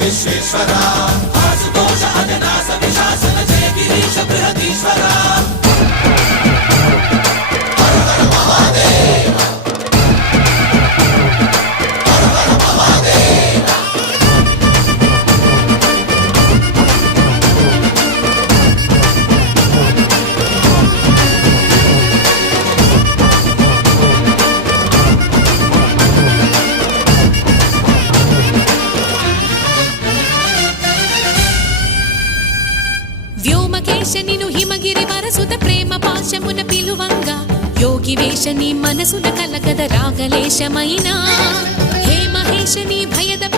విశ్వేశ్వర ఆశుతోష అజనాస విశాసన జయ గిరీశ బృహదీశ్వర హర హర మహాదేవ హర హర మహాదేవ వ్యోమకేశనిను హిమగిరి వరసుత ప్రేమ పాశమున పిలువంగా యోగి వేషని మనసున కలకద రాగలేశమైనా హే మహేశని భయద